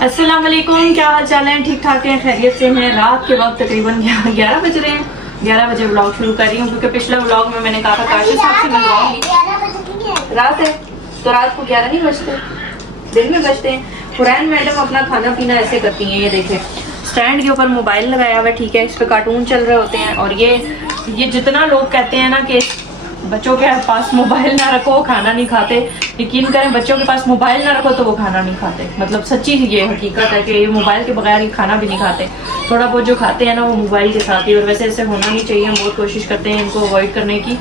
अस्सलाम वालेकुम, क्या हाल चाल है? ठीक ठाक हैं, खैरियत से हैं। रात के वक्त तकरीबन 11 बज रहे हैं। 11 बजे व्लॉग शुरू कर रही हूँ क्योंकि पिछले व्लॉग में मैंने कहा था काशिफ साहब से मिलवाऊंगी। रात है तो रात को 11 नहीं बजते, दिन में बजते हैं। कुरैन मैडम अपना खाना पीना ऐसे करती हैं। ये देखें, स्टैंड के ऊपर मोबाइल लगाया हुआ है, ठीक है, इस पे कार्टून चल रहे होते हैं। और ये जितना लोग कहते हैं ना कि बच्चों के पास मोबाइल ना रखो खाना नहीं खाते, यकीन करें बच्चों के पास मोबाइल ना रखो तो वो खाना नहीं खाते। मतलब सच्ची ये हकीकत है कि ये मोबाइल के बगैर ही खाना भी नहीं खाते। थोड़ा बहुत जो खाते हैं ना वो मोबाइल के साथ ही। और वैसे ऐसे होना नहीं चाहिए। हम बहुत कोशिश करते हैं इनको अवॉइड करने की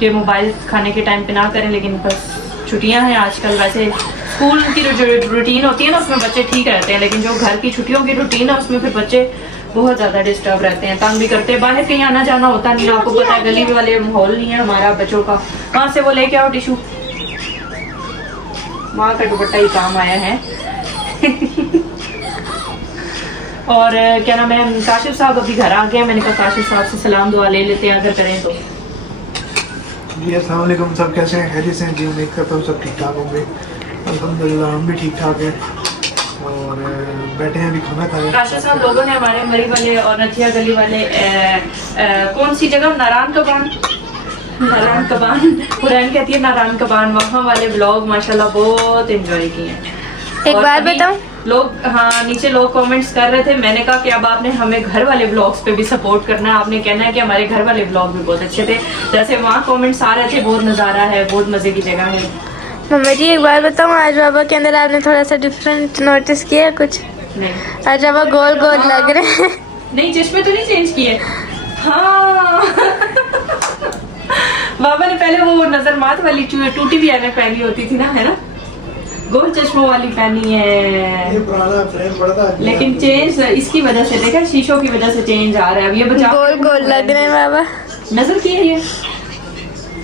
कि मोबाइल खाने के टाइम पे ना करें, लेकिन बस छुट्टियां हैं आजकल। वैसे स्कूल की जो रूटीन होती है ना उसमें बच्चे ठीक रहते हैं, लेकिन जो घर की छुट्टियों की रूटीन है उसमें फिर बच्चे बहुत ज़्यादा डिस्टर्ब रहते हैं, तंग भी करते हैं। बाहर कहीं आना जाना होता नहीं, आपको पता है गली वाले माहौल नहीं है हमारा बच्चों का। वहाँ से वो लेके आओ टिशू, माँ का दुपट्टा ही काम आया है। और क्या नाम है, काशिफ साहब अभी घर आ गए। मैंने कहा काशिफ साहब से सलाम दुआ ले लेते हैं अगर करें तो। जी अस्सलाम वालेकुम, सब कैसे हैं? खैरियत से हैं जी? उम्मीद करता हूँ सब ठीक ठाक होंगे। अल्हम्दुलिल्लाह हम भी ठीक ठाक हैं और बैठे हैं, अभी खाना खाए। काशिफ साहब लोगों ने हमारे मरी वाले और नथिया गली वाले कौन सी जगह, नारायण कबान कुरैन कहती है नारायण कबान, वहाँ वाले ब्लॉग माशाल्लाह बहुत एंजॉय किए हैं। एक बात बताऊं, लोग हाँ नीचे लोग कमेंट्स कर रहे थे। मैंने कहा कि अब आपने हमें घर वाले ब्लॉग्स पे भी सपोर्ट करना है। आपने कहना है कि हमारे घर वाले ब्लॉग भी बहुत अच्छे थे। जैसे वहाँ कमेंट्स आ रहे थे, बहुत नज़ारा है, बहुत मज़े की जगह है। मम्मी जी एक बात बताऊं, आज बाबा के अंदर आपने थोड़ा सा डिफरेंट नोटिस किया कुछ? नहीं आज बाबा गोल गोल लग रहे हैं। नहीं, चश्मे तो नहीं चेंज किए। हाँ बाबा ने पहले वो नजर मात वाली टूटी भी ऐनक पहनी होती थी ना, है ना, गोल चश्मों वाली पहनी है। ये पुराना फ्रेम पड़ा था, लेकिन चेंज इसकी वजह से, देखा शीशों की वजह से चेंज आ रहा है। अब ये बचा गोल गोल लग रहे हैं बाबा। नजर की है ये?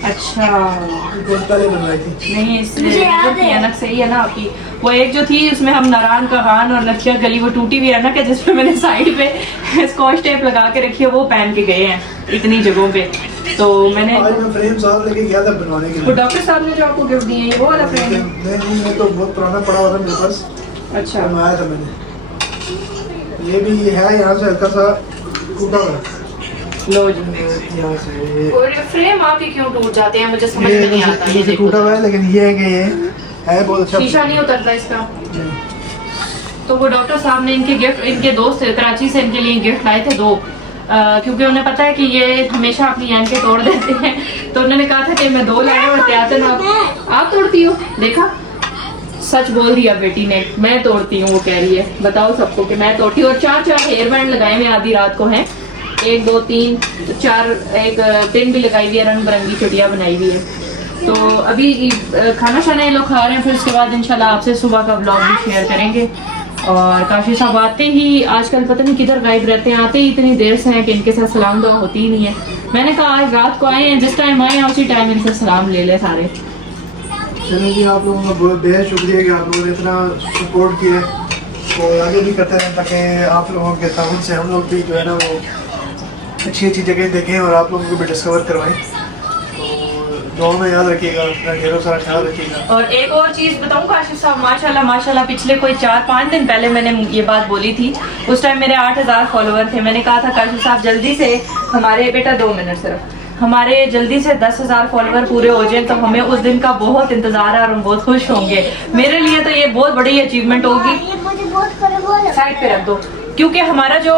अच्छा पहले बनवाई थी। नहीं, इसलिए अनक सही है ना आपकी। वो एक जो थी उसमें हम नारायण का खान और नथिया गली वो टूटी हुई है ना, कि जिसमें मैंने साइड पे स्कॉच टेप लगा के रखी है, वो पहन के गए हैं इतनी जगहों पे। तो मैंने आज मैं फ्रेम साथ लेके गया था बनवाने के वो लिए। डॉक्टर साहब ने जो आपको गिफ्ट दिए हैं, वो वाला फ्रेम? नहीं, ये तो बहुत पुराना पड़ा हुआ था मेरे पास, अच्छा बनवाया था मैंने। ये भी है यहाँ से हल्का सा टूटा हुआ, लो जी। यहाँ से और फ्रेम आपके क्यों टूट जाते हैं, मुझे समझ में नहीं आता। ये ये देखो टूटा हुआ है, लेकिन ये है कि ये है बहुत अच्छा। शीशा नहीं उतरता इसका। तो वो डॉक्टर साहब ने इनके गिफ्ट, इनके दोस्त कराची से इनके लिए गिफ्ट लाए थे 2, क्योंकि उन्हें पता है कि ये हमेशा अपनी आंखें तोड़ देते हैं। तो उन्होंने कहा था कि मैं 2 लाए और त्यातन आप तोड़ती हो। देखा, सच बोल दिया बेटी ने, मैं तोड़ती हूँ। वो कह रही है बताओ सबको कि मैं तोड़ती हूँ। और 4 हेयर बैंड लगाए हुए आधी रात को हैं, 1 2 3 4, एक पिन भी लगाई हुई है, रंग बिरंगी चुटिया बनाई हुई है। तो अभी खाना शाना ये लोग खा रहे हैं, फिर उसके बाद इंशाल्लाह आपसे सुबह का ब्लॉग भी शेयर करेंगे। और काशिफ साहब आते ही, आजकल पता नहीं किधर गायब रहते हैं, आते ही इतनी देर से हैं कि इनके साथ सलाम दुआ होती ही नहीं है। मैंने कहा आज रात को आए हैं, जिस टाइम आए हैं उसी टाइम इनसे सलाम ले ले सारे। चलो जी, आप लोगों का बहुत बेहद शुक्रिया कि आप लोगों ने इतना सपोर्ट किया है और आगे भी करते रहें, ताकि आप लोगों के ताउन से हम लोग भी जो है ना वो अच्छी जगह देखें और आप लोगों को भी डिस्कवर करवाएं। दुआ में याद रखिएगा, अपना ढेरों सारा ख्याल रखिएगा। और एक और चीज़ बताऊं काशिफ साहब, माशाल्लाह माशाल्लाह पिछले कोई 4-5 दिन पहले मैंने ये बात बोली थी। उस टाइम मेरे 8000 फॉलोवर थे। मैंने कहा था काशिफ साहब जल्दी से हमारे, बेटा 2 मिनट सिर्फ, हमारे जल्दी से 10,000 फॉलोवर पूरे हो जाए तो हमें उस दिन का बहुत इंतजार है और हम बहुत खुश होंगे। मेरे लिए तो ये बहुत बड़ी अचीवमेंट होगी। साइड पे रख दो, क्योंकि हमारा जो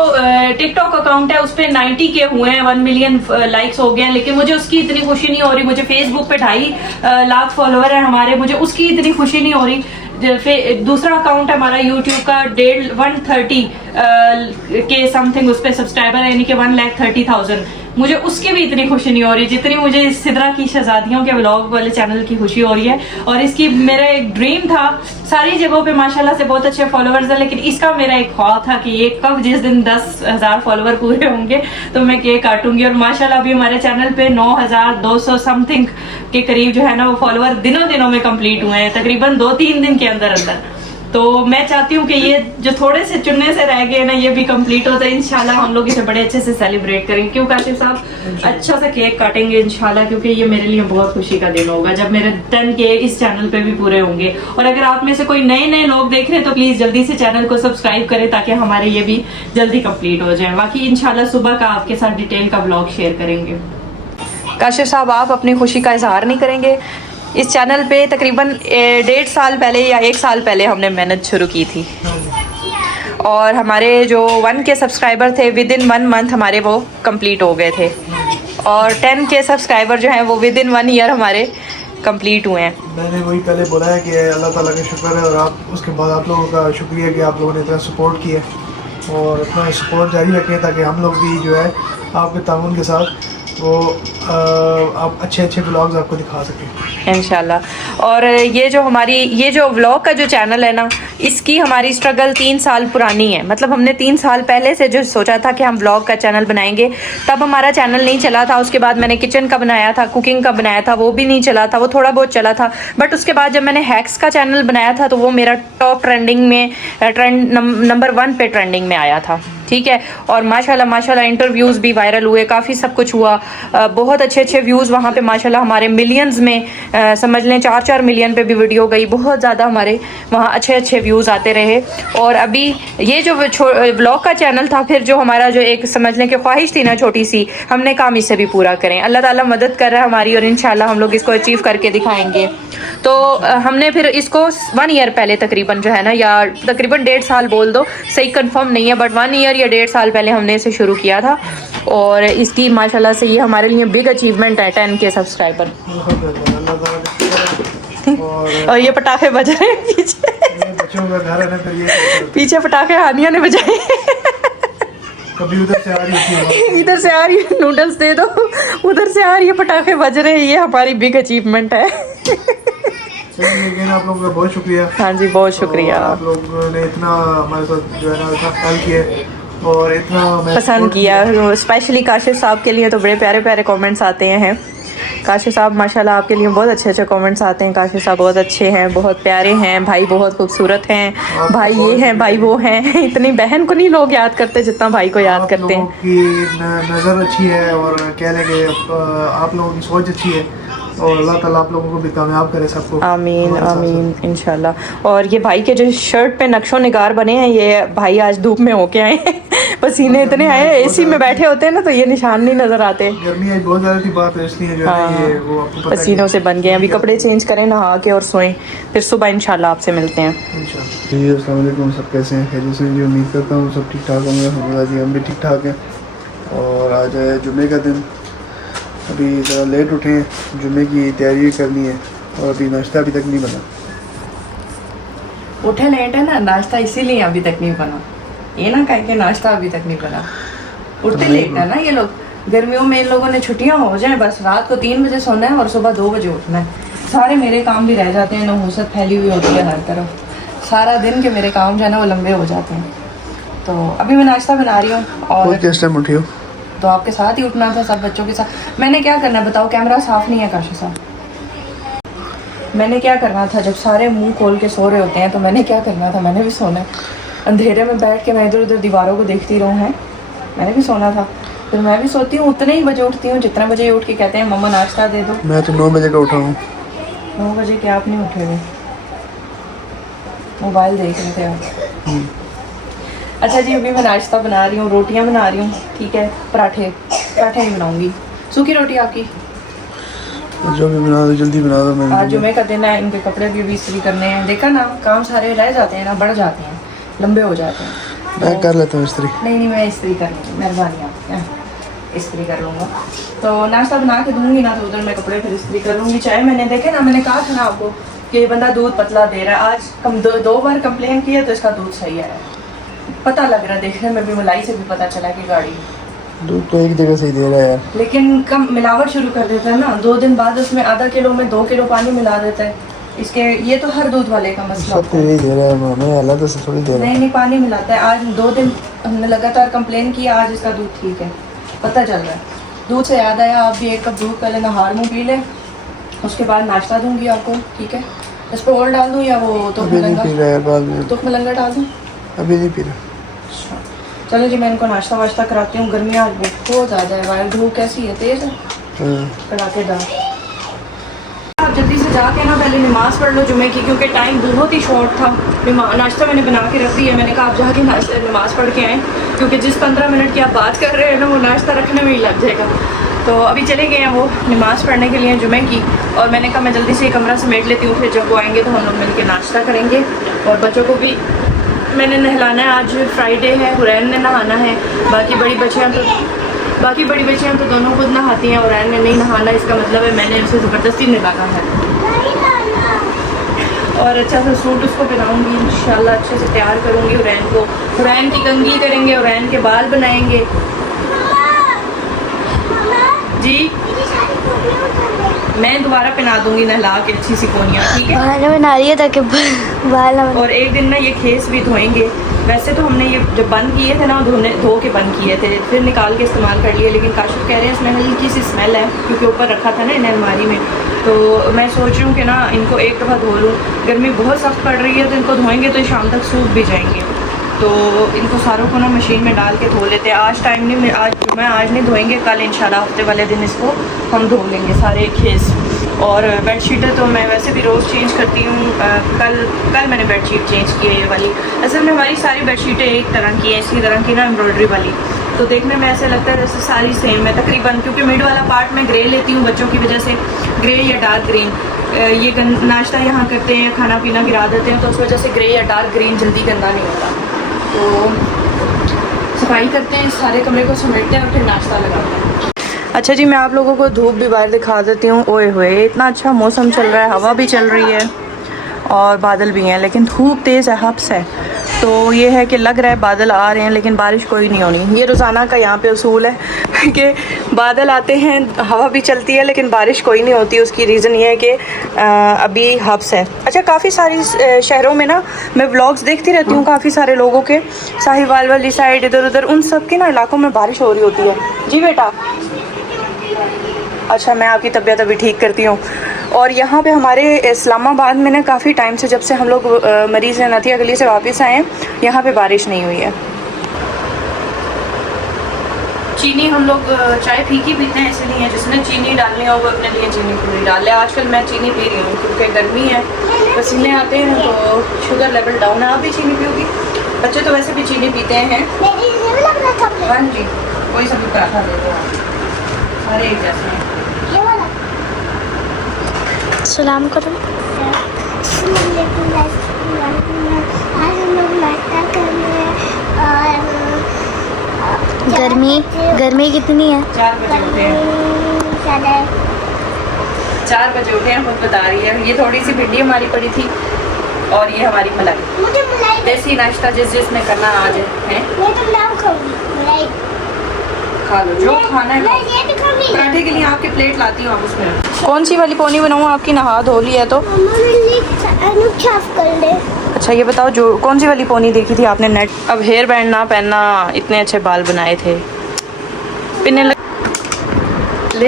टिकटॉक अकाउंट है उस पर 90 के हुए हैं, 1 मिलियन लाइक्स हो गए हैं, लेकिन मुझे उसकी इतनी खुशी नहीं हो रही। मुझे फेसबुक पे 2.5 लाख फॉलोवर है हमारे, मुझे उसकी इतनी खुशी नहीं हो रही। दूसरा अकाउंट है हमारा यूट्यूब का, 130 के समथिंग उस पर सब्सक्राइबर है, यानी कि 1,30,000। मुझे उसकी भी इतनी खुशी नहीं हो रही जितनी मुझे सिद्रा की शहजादियों के व्लॉग वाले चैनल की खुशी हो रही है। और इसकी मेरा एक ड्रीम था, सारी जगहों पे माशाल्लाह से बहुत अच्छे फॉलोवर्स हैं, लेकिन इसका मेरा एक ख्वाब था कि ये कब जिस दिन 10,000 फॉलोवर पूरे होंगे तो मैं केक काटूंगी। और माशाल्लाह अभी हमारे चैनल पे 9,200 समथिंग के करीब जो है ना वो फॉलोवर दिनों में कंप्लीट हुए हैं, तकरीबन 2-3 दिन के अंदर अंदर। तो मैं चाहती हूँ कि ये जो थोड़े से चुनने से रह गए ना ये भी कंप्लीट हो, तो इंशाल्लाह हम लोग इसे बड़े अच्छे से सेलिब्रेट करेंगे। क्यों काशिफ साहब, अच्छा सा केक काटेंगे इंशाल्लाह, क्योंकि ये मेरे लिए बहुत खुशी का दिन होगा जब मेरे 10K इस चैनल पे भी पूरे होंगे। और अगर आप में से कोई नए लोग देख रहे हैं तो प्लीज जल्दी से चैनल को सब्सक्राइब करें ताकि हमारे ये भी जल्दी कंप्लीट हो जाए। बाकी इंशाल्लाह सुबह का आपके साथ डिटेल का ब्लॉग शेयर करेंगे। काशिफ साहब, आप अपनी खुशी का इजहार नहीं करेंगे? इस चैनल पे तकरीबन 1.5 साल पहले या 1 साल पहले हमने मेहनत शुरू की थी, और हमारे जो 1K सब्सक्राइबर थे विद इन 1 मंथ हमारे वो कंप्लीट हो गए थे, और 10K सब्सक्राइबर जो हैं वो विद इन 1 ईयर हमारे कंप्लीट हुए हैं। मैंने वही पहले बोला है कि अल्लाह ताला का शुक्र है, और आप उसके बाद आप लोगों का शुक्रिया कि आप लोगों ने इतना सपोर्ट किया, और इतना सपोर्ट जारी रखें ताकि हम लोग भी जो है आपके ताउन के साथ वो आप अच्छे व्लॉग्स आपको दिखा सकें इंशाल्लाह। और ये जो व्लॉग का जो चैनल है ना, इसकी हमारी स्ट्रगल 3 साल पुरानी है। मतलब हमने 3 साल पहले से जो सोचा था कि हम व्लॉग का चैनल बनाएंगे, तब हमारा चैनल नहीं चला था। उसके बाद मैंने किचन का बनाया था, कुकिंग का बनाया था, वो भी नहीं चला था, वो थोड़ा बहुत चला था। बट उसके बाद जब मैंने हैक्स का चैनल बनाया था तो वो मेरा टॉप ट्रेंडिंग में नंबर 1 पे ट्रेंडिंग में आया था, ठीक है। और माशाल्लाह इंटरव्यूज़ भी वायरल हुए, काफ़ी सब कुछ हुआ, बहुत अच्छे व्यूज़ वहाँ पे माशाल्लाह हमारे मिलियंस में, समझ लें 4-4 मिलियन पे भी वीडियो गई। बहुत ज़्यादा हमारे वहाँ अच्छे व्यूज़ आते रहे। और अभी ये जो व्लॉग का चैनल था, फिर जो हमारा जो एक समझ लें कि ख्वाहिश थी ना छोटी सी, हमने काम इसे भी पूरा करें। अल्लाह ताला मदद कर रहा है हमारी, और इंशाल्लाह हम लोग इसको अचीव करके दिखाएंगे। तो हमने फिर इसको 1 ईयर पहले तकरीबन जो है ना, या तकरीबन 1.5 साल बोल दो, सही कंफर्म नहीं है, बट 1 ईयर या 1.5 साल पहले हमने इसे शुरू किया था। और इसकी माशाल्लाह से ये हमारे लिए बिग अचीवमेंट है 10K सब्सक्राइबर। और ये पटाखे बज रहे हैं पीछे, बच्चों का घर है ना, फिर ये पीछे पटाखे हानिया ने बजाए। कभी उधर से आ रही है, इधर से आ रही है नूडल्स दे दो, उधर से आ रही है पटाखे बज रहे हैं। ये हमारी बिग अचीवमेंट है। लेकिन आप लोगों का बहुत शुक्रिया। हाँ जी, बहुत शुक्रिया। आप लोगों ने इतना हमारे साथ जो है ना इतना ख्याल किया और इतना पसंद किया। स्पेशली काशिफ साहब के लिए तो बड़े प्यारे कमेंट्स आते हैं। काशिफ साहब माशाल्लाह आपके लिए बहुत अच्छे कमेंट्स आते हैं। काशिफ साहब बहुत अच्छे हैं, बहुत प्यारे हैं, भाई बहुत खूबसूरत हैं, भाई ये हैं, भाई वो हैं। इतनी बहन को नहीं लोग याद करते जितना भाई को याद करते हैं। की नज़र अच्छी है, और कह लें कि आप लोगों की सोच अच्छी है, और अल्लाह ताला आप लोगों को भी कामयाब करे सबको। आमीन आमीन इंशाल्लाह। और ये भाई के जो शर्ट पे नक्शो निगार बने हैं, ये भाई आज धूप में होके आए हैं। पसीने इतने आए, एसी में बैठे होते हैं ना तो ये निशान नहीं नजर आते। गर्मी आज बहुत ज़्यादा थी, बात है इसलिए जो है ये वो आपको पता पसीनों से बन गए। अभी कपड़े चेंज करें, नहा के और सोएं, फिर सुबह इंशाल्लाह आपसे मिलते हैं। जी अस्सलाम वालेकुम, सब कैसे हैं? खैरियत से? जी उम्मीद करता हूँ सब ठीक ठाक होंगे। हमारा जी हम भी ठीक ठाक हैं। और आज है जुमे का दिन, अभी ज़रा लेट उठे हैं, जुमे की तैयारी करनी है, और अभी नाश्ता अभी तक नहीं बना। उठे लेट है ना, नाश्ता इसीलिए अभी तक नहीं बना। ये ना कह के नाश्ता अभी तक नहीं बना, उठते लेट है ना ये लोग। गर्मियों में इन लोगों ने छुट्टियां हो जाए, बस रात को 3 बजे सोना है और सुबह 2 बजे उठना है। सारे मेरे काम भी रह जाते हैं, नहुसत फैली हुई होती है हर तरफ। सारा दिन के मेरे काम जो है ना वो लंबे हो जाते हैं। तो अभी मैं नाश्ता बना रही हूँ। और किस टाइम उठी हो? तो आपके साथ ही उठना था, सब बच्चों के साथ। मैंने क्या करना है बताओ? कैमरा साफ नहीं है काशिफ साहब। मैंने क्या करना था जब सारे मुंह खोल के सो रहे होते हैं, तो मैंने क्या करना था? मैंने भी सोना है। अंधेरे में बैठ के मैं इधर उधर दीवारों को देखती रहूँ है, मैंने भी सोना था। फिर मैं भी सोती हूँ, उतने ही बजे उठती हूँ जितना बजे उठ के कहते हैं मम्मा नाश्ता दे दो। मैं तो 9 बजे का उठा हूँ। 9 बजे क्या आप नहीं उठे हुए? मोबाइल देख रहे थे आप? अच्छा जी, अभी मैं नाश्ता बना रही हूँ, रोटियाँ बना रही हूँ, ठीक है। पराठे नहीं बनाऊंगी, सूखी रोटी आपकी। जो भी बना दो, जल्दी बना दो। मैंने आज जुमे का दिन है, इनके कपड़े भी इस्त्री करने हैं। देखा ना, काम सारे रह जाते हैं ना, बढ़ जाते हैं, लंबे हो जाते हैं। मैं कर लेता हूँ इस्त्री। नहीं मैं इस्त्री कर लूँगी, मेहरबानी आपकी, इस्त्री कर लूँगा। तो नाश्ता बना के दूंगी ना, तो उधर मैं कपड़े फिर इस्त्री कर लूँगी। चाहे मैंने देखे ना, मैंने कहा था ना आपको कि ये बंदा दूध पतला दे रहा है। आज 2 बार कंप्लेन किया तो इसका दूध सही है, पता लग रहा है। देखने में भी मलाई से भी पता चला कि गाड़ी दूध तो एक जगह सही दे रहा है यार, लेकिन कम मिलावट शुरू कर देता है ना। 2 दिन बाद उसमें आधा किलो में 2 किलो पानी मिला देता है। इसके ये तो हर दूध वाले का मसला सब तो यही दे रहा है, मैं अलग से थोड़ी दे रहा है। नहीं पानी मिलाता है। आज 2 दिन हमने लगातार कंप्लेन किया, आज इसका दूध ठीक है, पता चल रहा है। दूध से याद आया, आप भी 1 कप दूध पहले नहार मुँह पी लें, उसके बाद नाश्ता दूंगी आपको, ठीक है। इस पर और डाल दूँ या वो तो अभी नहीं पी रहा है, बाद में। तुख मलंगा डाल दूँ? अभी नहीं पी रहा। चलो जी, मैं इनको नाश्ता वाश्ता कराती हूँ। गर्मी आज बहुत ज़्यादा है, वायर धूप कैसी है, तेज़ है, कड़ाकेदार। आप जल्दी से जाके ना पहले नमाज़ पढ़ लो जुमे की, क्योंकि टाइम बहुत ही शॉर्ट था। नाश्ता मैंने बना के रख दिया, मैंने कहा आप जाके नमाज़ पढ़ के आएँ, क्योंकि जिस 15 मिनट की आप बात कर रहे हैं ना, वो नाश्ता रखने में ही लग जाएगा। तो अभी चले गए हैं वो नमाज़ पढ़ने के लिए जुमे की, और मैंने कहा मैं जल्दी से कमरा समेट लेती हूँ, फिर जब वो आएंगे तो हम लोग मिल के नाश्ता करेंगे। और बच्चों को भी मैंने नहलाना है, आज फ्राइडे है, हुरैन ने नहाना है। बाकी बड़ी बच्चियाँ तो दोनों खुद नहाती हैं, हुरैन ने नहीं नहाना, इसका मतलब है मैंने उसे ज़बरदस्ती नहलाना है। और अच्छा सा सूट उसको पहनाऊँगी इंशाल्लाह, अच्छे से तैयार करूँगी हुरैन को। हुरैन की कंघी करेंगे, हुरैन के बाल बनाएंगे। जी मैं दोबारा पहना दूंगी नहला के अच्छी सी कोनियाँ, ठीक है। बहाना बना रही है ताकि बाल ना और एक दिन ना ये खेस भी धोएंगे। वैसे तो हमने ये जब बंद किए थे ना, धो के बंद किए थे, फिर निकाल के इस्तेमाल कर लिए, लेकिन काशिफ कह रहे हैं इसमें हल्की सी स्मेल है, क्योंकि ऊपर रखा था ना इन अलमारी में। तो मैं सोच रही हूँ कि ना इनको एक दफ़ा धो लूँ। गर्मी बहुत सख्त पड़ रही है, तो इनको धोएंगे तो शाम तक सूख भी जाएंगे। तो इनको सारों को ना मशीन में डाल के धो लेते हैं। आज टाइम नहीं, आज नहीं धोएंगे, कल इंशाल्लाह हफ्ते वाले दिन इसको हम धो लेंगे सारे खेस। और बेडशीटें तो मैं वैसे भी रोज़ चेंज करती हूँ। कल मैंने बेडशीट चेंज की है ये वाली। असल में हमारी सारी बेडशीटें एक तरह की हैं, इसी तरह की ना एम्ब्रॉयडरी वाली, तो देखने में ऐसे लगता है जैसे सारी सेम है तकरीबन, क्योंकि मिड वाला पार्ट मैं ग्रे लेती हूँ बच्चों की वजह से, ग्रे या डार्क ग्रीन। ये नाश्ता यहाँ करते हैं, खाना पीना गिरा देते हैं, तो उस वजह से ग्रे या डार्क ग्रीन जल्दी गंदा नहीं होता। तो सफाई करते हैं, सारे कमरे को समेटते हैं और फिर नाश्ता लगाते हैं। अच्छा जी, मैं आप लोगों को धूप भी बाहर दिखा देती हूँ। ओए होए, इतना अच्छा मौसम चल रहा है, हवा भी चल रही है और बादल भी हैं, लेकिन धूप तेज़ है, हब्स है। तो ये है कि लग रहा है बादल आ रहे हैं, लेकिन बारिश कोई नहीं होनी। ये रोज़ाना का यहाँ पे उसूल है कि बादल आते हैं, हवा भी चलती है, लेकिन बारिश कोई नहीं होती। उसकी रीज़न ये है कि अभी हब्स है। अच्छा, काफ़ी सारी शहरों में ना मैं व्लॉग्स देखती रहती हूँ, काफ़ी सारे लोगों के, साहिवाल वाली साइड, इधर उधर, उन सब के ना इलाकों में बारिश हो रही होती है। जी बेटा, अच्छा मैं आपकी तबीयत अभी ठीक करती हूँ। और यहाँ पे हमारे इस्लामाबाद में ना काफ़ी टाइम से, जब से हम लोग मरीज़ नतिया गली से वापस आए हैं, यहाँ पे बारिश नहीं हुई है। चीनी हम लोग चाय फीकी पीते हैं, इसलिए जिसने चीनी डालनी हो वो अपने लिए चीनी पूरी डाल ले। आजकल मैं चीनी पी रही हूँ क्योंकि गर्मी है, पसीने आते हैं, तो शुगर लेवल डाउन है। आप भी चीनी पियोगी? बच्चे तो वैसे भी चीनी पीते हैं। हाँ जी, कोई सा भी पराठा दे दो, सारे एक जैसे हैं। सलाम करो। गर्मी कितनी है? 4 बजे उठे हैं, 4 बजे उठे हैं, खुद बता रही है। ये थोड़ी सी भिंडी हमारी पड़ी थी, और ये हमारी मलाई, देसी नाश्ता जिसने करना आज है। खा लो जो खाना है। पराठे के लिए आपके प्लेट लाती हूँ, आप उसमें। कौन सी वाली पोनी बनाऊँ आपकी? नहा धो लिया तो अच्छा ये बताओ, जो कौन सी वाली पोनी देखी थी आपने नेट? अब हेयर बैंड ना पहनना, इतने अच्छे बाल बनाए थे, पिनने ले।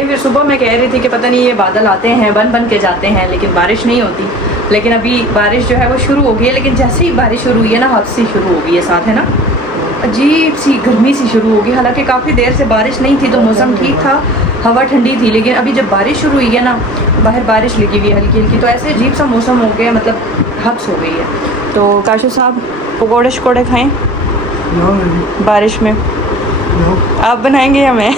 फिर सुबह मैं कह रही थी कि पता नहीं ये बादल आते हैं, बन के जाते हैं, लेकिन बारिश नहीं होती। लेकिन अभी बारिश जो है वो शुरू हो गई है, लेकिन जैसे ही बारिश शुरू हुई है ना, हब्स सी शुरू हो गई है साथ, है ना, अजीब सी गर्मी सी शुरू होगी। हालांकि काफ़ी देर से बारिश नहीं थी, तो मौसम ठीक था, हवा ठंडी थी, लेकिन अभी जब बारिश शुरू हुई है ना, बाहर बारिश लगी हुई है हल्की हल्की, तो ऐसे अजीब सा मौसम हो गया, मतलब हब्स हो गई है। तो काशिफ साहब पकौड़े शकोड़े खाएँ बारिश में? आप बनाएंगे या मैं?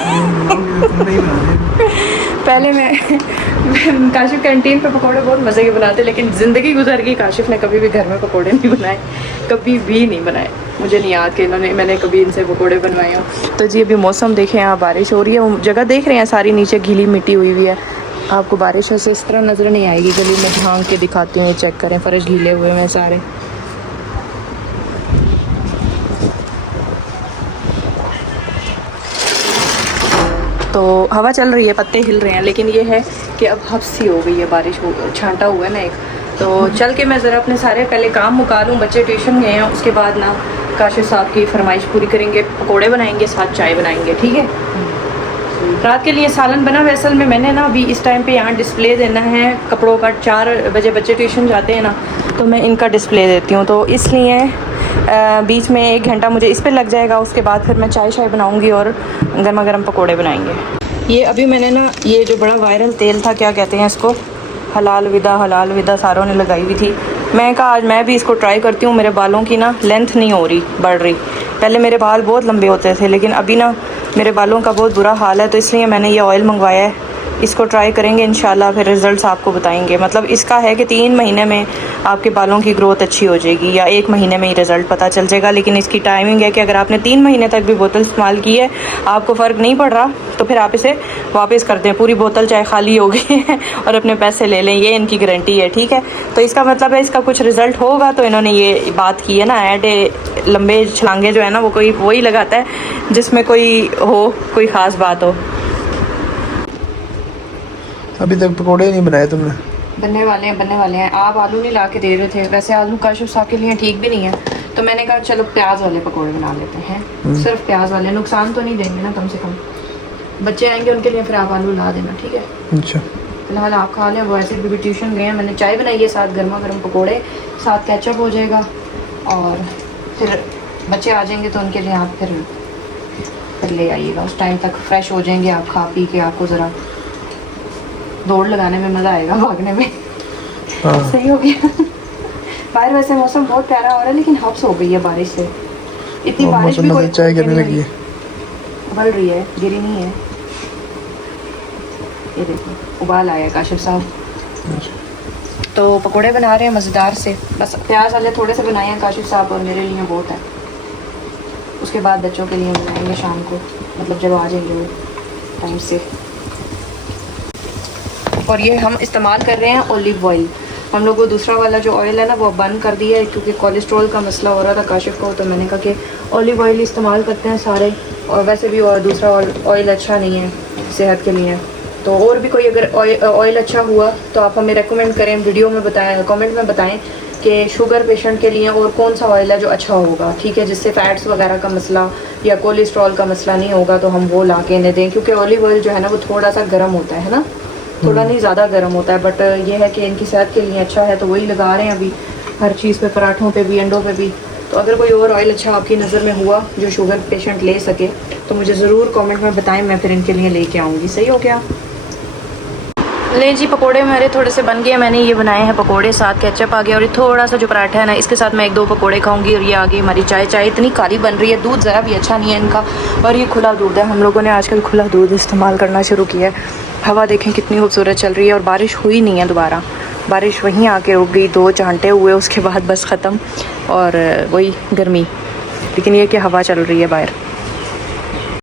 पहले मैं काशिफ कैंटीन पे पकौड़े बहुत मज़े के बनाते, लेकिन ज़िंदगी गुजर गई, काशिफ ने कभी भी घर में पकौड़े नहीं बनाए, कभी भी नहीं बनाए। मुझे नहीं याद कि मैंने कभी इनसे पकौड़े बनवाए हों। तो जी अभी मौसम देखें, यहाँ बारिश हो रही है, जगह देख रहे हैं सारी नीचे गीली मिट्टी हुई हुई है। आपको बारिश ऐसे इस तरह नज़र नहीं आएगी, गली में झांक के दिखाती हूँ, चेक करें, फर्श गीले हुए हैं सारे। तो हवा चल रही है, पत्ते हिल रहे हैं, लेकिन ये है कि अब हफ्सी हो गई है, बारिश हो, छांटा हुआ है ना एक। तो चल के मैं ज़रा अपने सारे पहले काम मुका लूँ, बच्चे ट्यूशन गए हैं, उसके बाद ना काशिफ साहब की फरमाइश पूरी करेंगे, पकोड़े बनाएंगे, साथ चाय बनाएंगे, ठीक है। रात के लिए सालन बना हुआ है। असल में मैंने ना अभी इस टाइम पे यहाँ डिस्प्ले देना है कपड़ों का। 4 बजे बच्चे ट्यूशन जाते हैं ना, तो मैं इनका डिस्प्ले देती हूँ, तो इसलिए बीच में 1 घंटा मुझे इस पर लग जाएगा। उसके बाद फिर मैं चाय शाय बनाऊँगी और गर्मा गर्म पकौड़े बनाएंगे। ये अभी मैंने ना ये जो बड़ा वायरल तेल था, क्या कहते हैं इसको, हलाल विदा सारों ने लगाई हुई थी। मैं कहा आज मैं भी इसको ट्राई करती हूँ। मेरे बालों की ना लेंथ नहीं हो रही, बढ़ रही। पहले मेरे बाल बहुत लंबे होते थे, लेकिन अभी ना मेरे बालों का बहुत बुरा हाल है, तो इसलिए मैंने ये ऑयल मंगवाया है। इसको ट्राई करेंगे इंशाल्लाह, फिर रिज़ल्ट्स आपको बताएंगे। मतलब इसका है कि 3 महीने में आपके बालों की ग्रोथ अच्छी हो जाएगी, या 1 महीने में ही रिज़ल्ट पता चल जाएगा। लेकिन इसकी टाइमिंग है कि अगर आपने 3 महीने तक भी बोतल इस्तेमाल की है, आपको फ़र्क नहीं पड़ रहा, तो फिर आप इसे वापस कर दें। पूरी बोतल चाहे खाली हो गई है और अपने पैसे ले लें, ये इनकी गारंटी है, ठीक है। तो इसका मतलब है इसका कुछ रिज़ल्ट होगा, तो इन्होंने ये बात की है ना। ऐड लंबे छलांगे जो है ना, वो कोई वही लगाता है जिसमें कोई ख़ास बात हो। अभी तक पकोड़े नहीं बनाए तुमने? बनने वाले हैं। आप आलू नहीं ला के दे रहे थे, वैसे आलू काशिफ साहब के लिए ठीक भी नहीं है, तो मैंने कहा चलो प्याज वाले पकोड़े बना लेते हैं। सिर्फ प्याज वाले, नुकसान तो नहीं देंगे ना कम से कम। बच्चे आएंगे उनके लिए फिर आप आलू ला देना, ठीक है। अच्छा, फिलहाल आप खा लें, वो ऐसे भी ट्यूशन गए हैं। मैंने चाय बनाई है, साथ गर्मा गर्म पकोड़े, साथ केचप हो जाएगा, और फिर बच्चे आ जाएंगे तो उनके लिए आप फिर ले आइएगा। उस टाइम तक फ्रेश हो जाएंगे आप, खा पी के आपको ज़रा दौड़ लगाने में मज़ा आएगा, भागने में। हाँ। सही हो गया। बाहर वैसे मौसम बहुत प्यारा हो रहा है, लेकिन हब्स हो गई है बारिश से। इतनी बारिश भी कोई चाय गिरने लगी है, उबल रही है, गिरी नहीं है। ये देखो उबाल आया काशिफ साहब। तो पकोड़े बना रहे हैं मज़ेदार से। बस प्याज वाले थोड़े से बनाए हैं काशिफ साहब, और मेरे लिए बहुत है। उसके बाद बच्चों के लिए बनाएंगे शाम को, मतलब जब आ जाएंगे वो टाइम से। और ये हम इस्तेमाल कर रहे हैं ओलिव ऑयल। हम लोग वो दूसरा वाला जो ऑयल है ना, वो बंद कर दिया है, क्योंकि कोलेस्ट्रॉल का मसला हो रहा था काशिफ को। तो मैंने कहा कि ओलिव ऑयल इस्तेमाल करते हैं सारे, और वैसे भी और दूसरा ऑयल अच्छा नहीं है सेहत के लिए। तो और भी कोई अगर ऑयल अच्छा हुआ तो आप हमें रेकमेंड करें, वीडियो में बताएं, कमेंट में बताएं कि शुगर पेशेंट के लिए और कौन सा ऑयल है जो अच्छा होगा, ठीक है, जिससे फैट्स वगैरह का मसला या कोलेस्ट्रॉल का मसला नहीं होगा, तो हम वो ला के इन्हें दें। क्योंकि ऑलिव ऑयल जो है ना, वो थोड़ा सा गर्म होता है ना, थोड़ा नहीं ज़्यादा गर्म होता है, बट ये है कि इनकी सेहत के लिए अच्छा है, तो वही लगा रहे हैं अभी हर चीज़ पे, पराठों पे भी, अंडों पे भी। तो अगर कोई और ऑयल अच्छा आपकी नज़र में हुआ जो शुगर पेशेंट ले सके, तो मुझे ज़रूर कमेंट में बताएं, मैं फिर इनके लिए लेके आऊँगी। सही हो गया। ले जी, पकोड़े मेरे थोड़े से बन गए। मैंने ये बनाए हैं पकोड़े, साथ केचप आ गया, और ये थोड़ा सा जो पराठा है ना, इसके साथ मैं 1-2 पकोड़े खाऊंगी। और ये आ गई हमारी चाय इतनी काली बन रही है, दूध ज़रा भी अच्छा नहीं है इनका। और ये खुला दूध है, हम लोगों ने आजकल खुला दूध इस्तेमाल करना शुरू किया है। हवा देखें कितनी खूबसूरत चल रही है, और बारिश हुई नहीं है दोबारा। बारिश वहीं आके रुक गई, 2 चांटे हुए, उसके बाद बस ख़त्म, और वही गर्मी। लेकिन ये कि हवा चल रही है बाहर।